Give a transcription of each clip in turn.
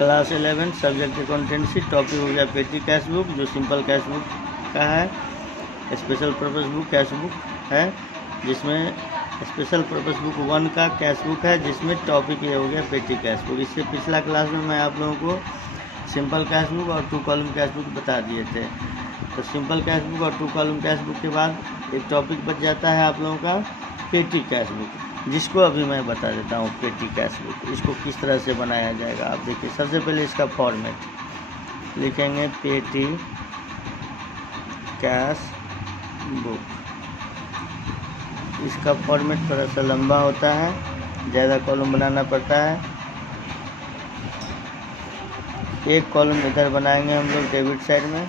Class 11 subject accountancy, topic हो गया पेटी कैश बुक, जो सिंपल कैश बुक का है। Special purpose book cash book है, जिसमें स्पेशल पर्पस बुक 1 का कैश बुक है, जिसमें टॉपिक ये हो गया पेटी कैश बुक। इससे पिछला क्लास में मैं आप लोगों को सिंपल कैश बुक और 2 कॉलम कैश बुक बता दिए थे। तो सिंपल कैश बुक और 2 कॉलम कैश बुक के बाद एक टॉपिक बच जाता है आप लोगों का पेटी कैश बुक, जिसको अभी मैं बता देता हूँ। पेटी कैश बुक इसको किस तरह से बनाया जाएगा आप देखिए। सबसे पहले इसका फॉर्मेट लिखेंगे पेटी कैश बुक। इसका फॉर्मेट थोड़ा सा लंबा होता है, ज़्यादा कॉलम बनाना पड़ता है। एक कॉलम इधर बनाएंगे हम लोग डेबिट साइड में,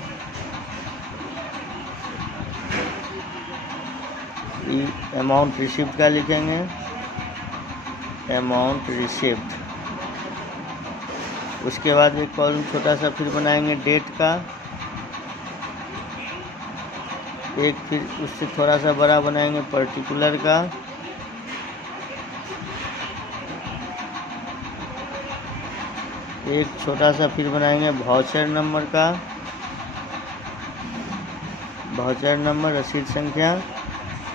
अमाउंट रिसीव्ड का लिखेंगे, अमाउंट रिसीव्ड। उसके बाद एक कॉलम छोटा सा फिर बनाएंगे डेट का, एक फिर उससे थोड़ा सा बड़ा बनाएंगे पर्टिकुलर का, एक छोटा सा फिर बनाएंगे वाउचर नंबर का, वाउचर नंबर रसीद संख्या।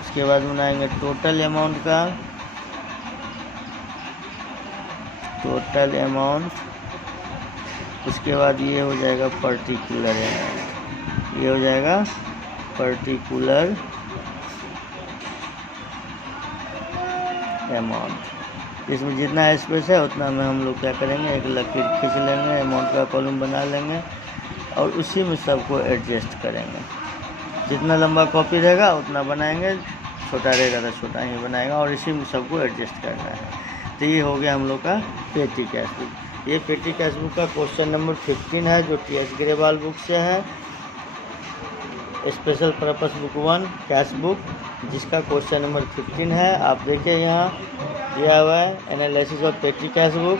उसके बाद बनाएंगे टोटल अमाउंट का, टोटल अमाउंट। उसके बाद ये हो जाएगा पर्टिकुलर अमाउंट, ये हो जाएगा पर्टिकुलर अमाउंट। इसमें जितना स्पेस है उतना में हम लोग क्या करेंगे, एक लकीर खींच लेंगे, अमाउंट का कॉलम बना लेंगे और उसी में सबको एडजस्ट करेंगे। जितना लंबा कॉपी रहेगा उतना बनाएंगे, छोटा रहेगा तो छोटा ही बनाएगा और इसी में सबको एडजस्ट करना है। तो ये हो गया हम लोग का पेटी कैश बुक। ये पेटी कैश बुक का क्वेश्चन नंबर 15 है, जो TS ग्रेवाल बुक से है। Special purpose book 1 cash book, जिसका क्वेश्चन नंबर 15 है। आप देखिए यहाँ दिया हुआ है analysis of petty cash book,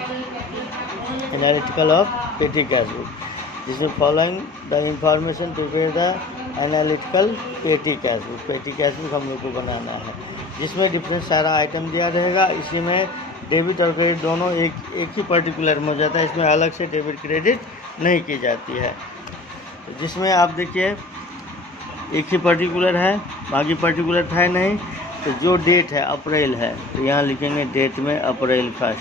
analytical of petty cash book, जिसमें following the information prepare the analytical petty cash book. Petty cash book हम लोग को बनाना है, जिसमें डिफरेंट सारा आइटम दिया रहेगा। इसी में डेबिट और क्रेडिट दोनों एक ही पर्टिकुलर में हो जाता है, इसमें अलग से डेबिट क्रेडिट नहीं की जाती है। जिसमें आप देखिए एक ही पर्टिकुलर है, बाकी पर्टिकुलर है नहीं। तो जो डेट है अप्रैल है, तो यहाँ लिखेंगे डेट में अप्रैल 1,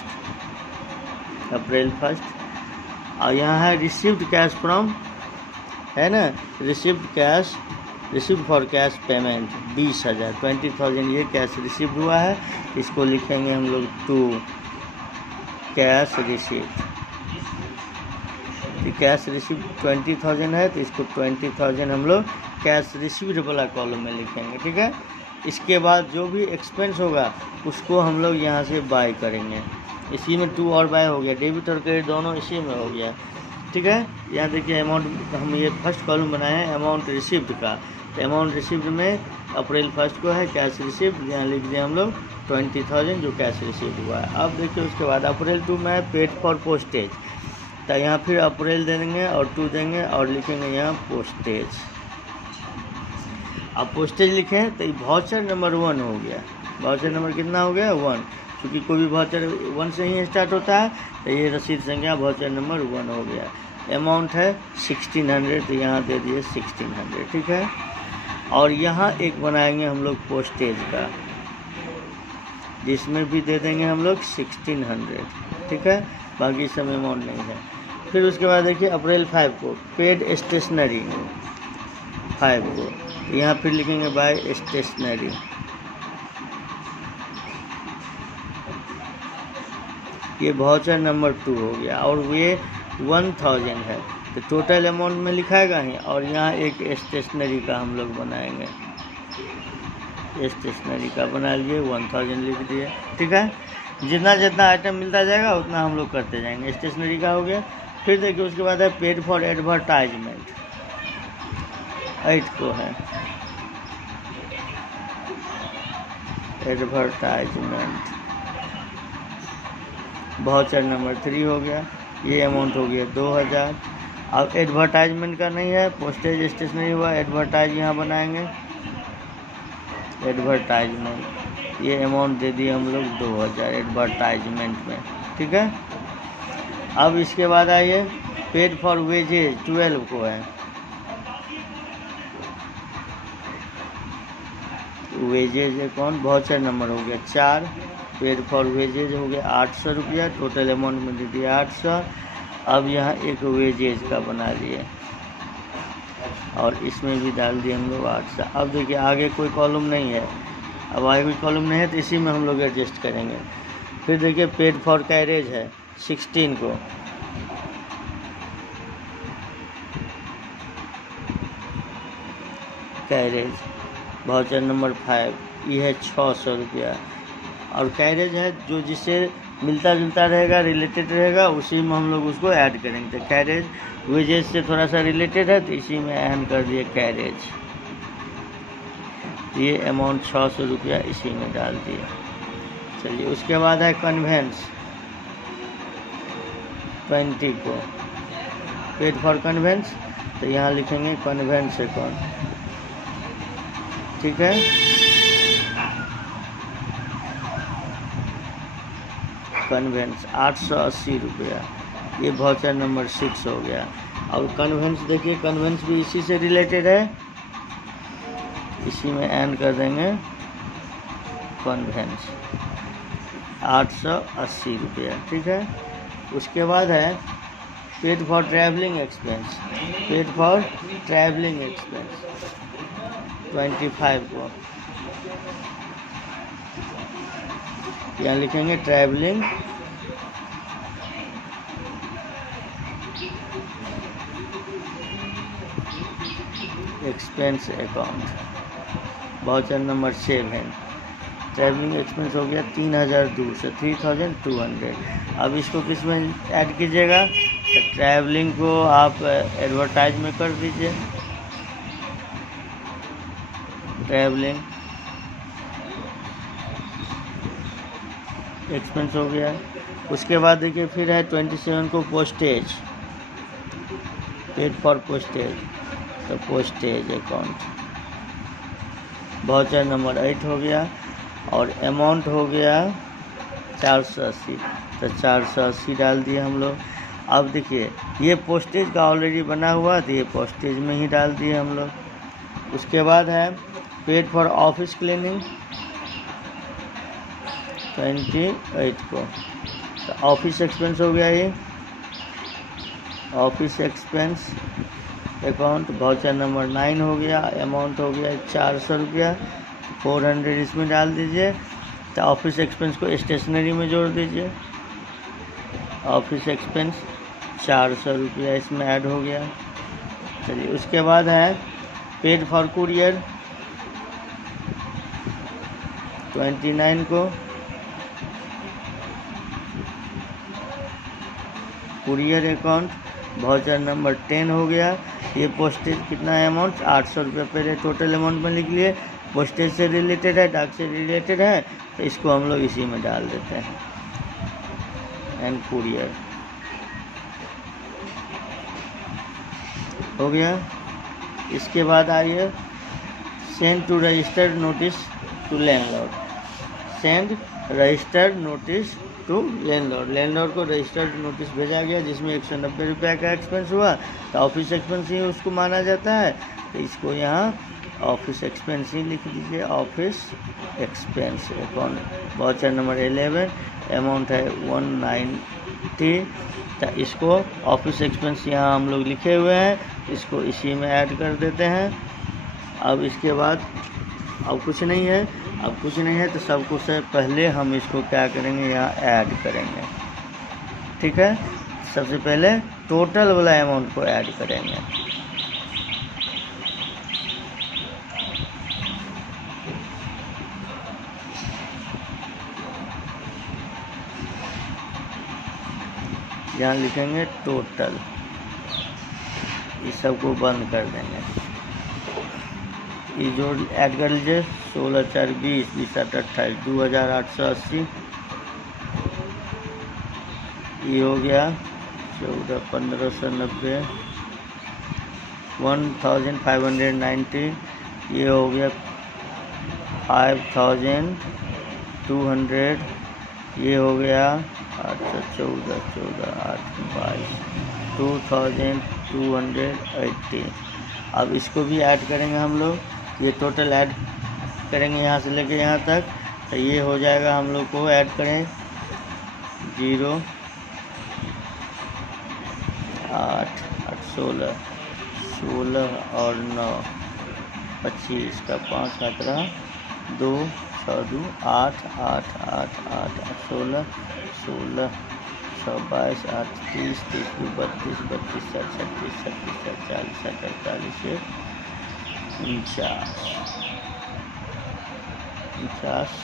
अप्रैल 1। और यहाँ है रिसीव्ड कैश फ्रॉम, है ना, received cash, received for cash payment 20,000, 20,000 ये कैश रिसीव्ड हुआ है। इसको लिखेंगे हम लोग to cash received. Cash received 20,000 है, तो इसको 20,000 हम लोग कैश रिसीव्ड वाला कॉलम में लिखेंगे, ठीक है। इसके बाद जो भी एक्सपेंस होगा उसको हम लोग यहाँ से बाय करेंगे। इसी में 2 और बाय हो गया, डेबिट और क्रेडिट दोनों इसी में हो गया, ठीक है। यहाँ देखिए अमाउंट, हम ये फर्स्ट कॉलम बनाए हैं अमाउंट रिसीव्ड का। तो अमाउंट रिसीव्ड में अप्रैल 1 को है कैश रिसीव्ड, यहाँ लिख दिए हम लोग 20,000 जो कैश रिसीव्ड हुआ है। अब देखिए उसके बाद अप्रैल 2 में है पेड फॉर पोस्टेज, तो यहाँ फिर अप्रैल देंगे और 2 देंगे और लिखेंगे यहाँ पोस्टेज। अब पोस्टेज लिखें तो ये वाउचर नंबर 1 हो गया। वाउचर नंबर कितना हो गया 1, क्योंकि कोई भी वाउचर 1 से ही स्टार्ट होता है। तो ये रसीद संख्या वाउचर नंबर 1 हो गया। अमाउंट है 1600, तो यहाँ दे दिए 1600, ठीक है। और यहाँ एक बनाएंगे हम लोग पोस्टेज का, जिसमें भी दे देंगे हम लोग 1600, ठीक है। बाकी सब अमाउंट नहीं है। फिर उसके बाद देखिए अप्रैल 5 को पेड स्टेशनरी 5 को, यहाँ फिर लिखेंगे बाय स्टेशनरी। ये वाउचर नंबर 2 हो गया और ये 1000 है, तो टोटल अमाउंट में लिखाएगा ही। और यहाँ एक स्टेशनरी का हम लोग बनाएंगे, स्टेशनरी का बना लिए 1000 लिख दिए, ठीक है। जितना जितना आइटम मिलता जाएगा उतना हम लोग करते जाएंगे। स्टेशनरी का हो गया। फिर देखिए उसके बाद है पेड फॉर एडवर्टाइजमेंट, 8 को है एडवर्टाइजमेंट, वाउचर नंबर 3 हो गया। ये अमाउंट हो गया 2000। अब एडवर्टाइजमेंट का नहीं है, पोस्टेज स्टेशनरी हुआ, एडवर्टाइज यहाँ बनाएंगे एडवर्टाइजमेंट। ये अमाउंट दे दिए हम लोग 2000 एडवर्टाइजमेंट में, ठीक है। अब इसके बाद आइए पेड फॉर वेजेज 12 को है, वेजेज अकाउंट वाउचर नंबर हो गया 4, पेड फॉर वेजेज हो गया 800 रुपया, टोटल अमाउंट में दे दिया 800। अब यहाँ एक वेजेज का बना लिए और इसमें भी डाल दिए हम लोग 800। अब देखिए आगे कोई कॉलम नहीं है, अब आगे कोई कॉलम नहीं है तो इसी में हम लोग एडजस्ट करेंगे। फिर देखिए पेड फॉर कैरेज है 16 को, कैरेज वाउचर नंबर 5, ये है 600 रुपया। और कैरेज है जो जिससे मिलता जुलता रहेगा, रिलेटेड रहेगा, उसी में हम लोग उसको ऐड करेंगे। तो कैरेज वेजेज से थोड़ा सा रिलेटेड है तो इसी में ऐड कर दिए कैरेज, ये अमाउंट 600 रुपया इसी में डाल दिए। चलिए उसके बाद है कन्वेंस 20 को, पेड फॉर कन्वेंस, तो यहाँ लिखेंगे कन्वेंस अकाउंट, ठीक है। कन्वेंस 880 रुपया, ये वाउचर नंबर 6 हो गया। और कन्वेंस देखिए कन्वेंस भी इसी से रिलेटेड है, इसी में ऐड कर देंगे कन्वेंस 880 रुपया, ठीक है। उसके बाद है paid for travelling expense, paid for travelling expense 25 को, यहाँ लिखेंगे travelling expense account, voucher number 7, travelling expense हो गया 3002 से 3200। अब इसको किस में ऐड कीजिएगा, तो ट्रैवलिंग को आप एडवर्टाइज में कर दीजिए, ट्रैवलिंग एक्सपेंस हो गया। उसके बाद देखिए फिर है 27 को पोस्टेज, पेड फॉर पोस्टेज, तो पोस्टेज अकाउंट वाउचर नंबर 8 हो गया और अमाउंट हो गया 480, तो 480 डाल दिए हम लोग। अब देखिए ये पोस्टेज का ऑलरेडी बना हुआ तो ये पोस्टेज में ही डाल दिए हम लोग। उसके बाद है पेड फॉर ऑफिस क्लीनिंग 28 को, तो ऑफिस एक्सपेंस हो गया ये, office expense account voucher number 9 हो गया, अमाउंट हो गया 400 रुपया, 400 इसमें डाल दीजिए। तो ऑफिस एक्सपेंस को स्टेशनरी में जोड़ दीजिए, ऑफिस एक्सपेंस 400 रुपया इसमें ऐड हो गया। चलिए उसके बाद है पेड फॉर कुरियर 29 को, कुरियर अकाउंट वाउचर नंबर 10 हो गया। ये पोस्टेज कितना है अमाउंट 800 रुपये, पहले टोटल अमाउंट में लिख लिए, पोस्टेज से रिलेटेड है, डाक से रिलेटेड है, तो इसको हम लोग इसी में डाल देते हैं, एंड कुरियर हो गया। इसके बाद आइए send to registered notice to landlord, send registered notice to landlord, landlord को रजिस्टर्ड नोटिस भेजा गया जिसमें 190 रुपये का एक्सपेंस हुआ, तो ऑफिस एक्सपेंस ही उसको माना जाता है, तो इसको यहाँ ऑफिस एक्सपेंस ही लिख दीजिए, office expense account voucher number 11, amount है 190, तो इसको ऑफिस एक्सपेंस यहाँ हम लोग लिखे हुए हैं, इसको इसी में ऐड कर देते हैं। अब इसके बाद अब कुछ नहीं है, अब कुछ नहीं है तो सब कुछ से पहले हम इसको क्या करेंगे, यहाँ ऐड करेंगे, ठीक है। सबसे पहले टोटल वाला अमाउंट को ऐड करेंगे, यहाँ लिखेंगे टोटल, इस सब को बंद कर देंगे, ये जो ऐड कर लीजिए 16 4 20 20 7 28 2880, ये हो गया 14 1590 1590, ये हो गया 5200 ये हो गया 814 14 8 22 2280। अब इसको भी ऐड करेंगे हम लोग, ये टोटल ऐड करेंगे यहाँ से लेके यहाँ तक, तो ये हो जाएगा हम लोग को ऐड करें 0 8 8 16 16 और 9 25 का 5 17 2 6 2 8 8 8 8 16 16 22 8 30 30 32 32 36 36 40 48 49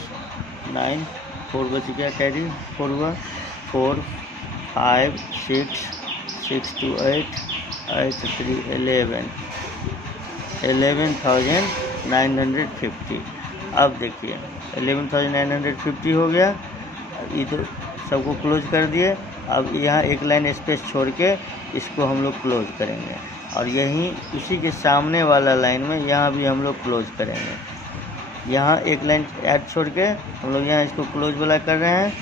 9 4 बच गया कैरी 4 4 5 6 6 2 8 8 3 11 11,950। अब देखिए 11,950 हो गया। इधर सबको क्लोज कर दिए। अब यहाँ एक लाइन स्पेस छोड़ के इसको हम लोग क्लोज करेंगे, और यहीं उसी के सामने वाला लाइन में यहाँ भी हम लोग क्लोज करेंगे। यहाँ एक लाइन ऐड छोड़ के हम लोग यहाँ इसको क्लोज वाला कर रहे हैं,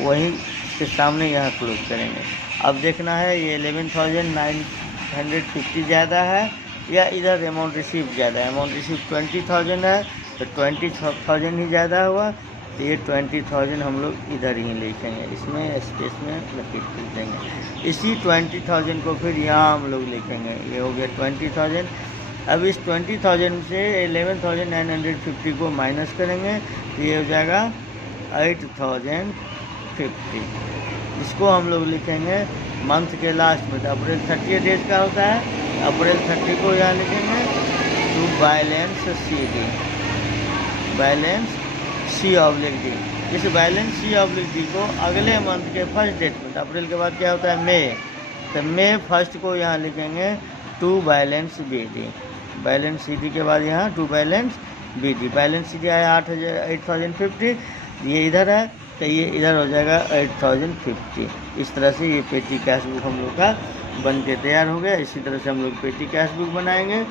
वहीं इसके सामने यहाँ क्लोज करेंगे। अब देखना है ये 11,950 ज़्यादा है या इधर अमाउंट रिसीव ज़्यादा है। अमाउंट रिसीव 20,000 है तो 20,000 ही ज़्यादा हुआ, तो ये 20,000 हम लोग इधर ही लिखेंगे, इसमें स्पेस में लपेट कर देंगे। इसी 20,000 को फिर यहाँ हम लोग लिखेंगे। ये हो गया 20,000। अब इस 20,000 से 11,950 को माइनस करेंगे तो ये हो जाएगा 8,050। इसको हम लोग लिखेंगे मंथ के लास्ट में। तो अप्रैल 30 डेज का होता है, अप्रैल 30 को यहाँ लिखेंगे to balance C D, balance C/D। इस बैलेंस C/D को अगले मंथ के फर्स्ट डेट में, तो अप्रैल के बाद क्या होता है मई, तो मई फर्स्ट को यहाँ लिखेंगे to balance BD, balance CD के बाद यहाँ to balance BD। Balance CD आया 8,050, ये इधर है तो ये इधर हो जाएगा 8,050। इस तरह से ये पेटी कैश बुक हम लोग का बन के तैयार हो गया। इसी तरह से हम लोग पेटी कैश बुक बनाएंगे।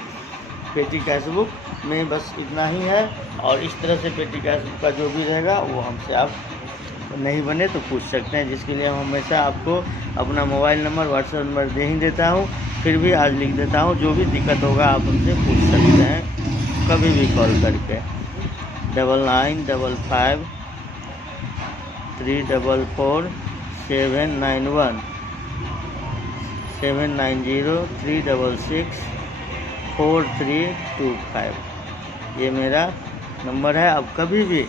पेटी कैश बुक में बस इतना ही है, और इस तरह से पेटी कैश बुक का जो भी रहेगा वो हमसे आप नहीं बने तो पूछ सकते हैं, जिसके लिए हम हमेशा आपको अपना मोबाइल नंबर व्हाट्सएप नंबर दे ही देता हूँ। फिर भी आज लिख देता हूँ, जो भी दिक्कत होगा आप हमसे पूछ सकते हैं कभी भी कॉल करके। 9955 344 791 790 366 4325, ये मेरा नंबर है। आप कभी भी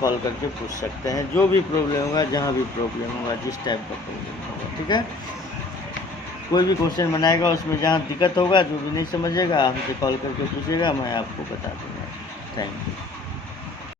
कॉल करके पूछ सकते हैं, जो भी प्रॉब्लम होगा, जहाँ भी प्रॉब्लम होगा, जिस टाइप का प्रॉब्लम होगा, ठीक है। कोई भी क्वेश्चन बनाएगा उसमें जहाँ दिक्कत होगा, जो भी नहीं समझेगा हमसे कॉल करके पूछेगा, मैं आपको बता दूँगा। Thank you.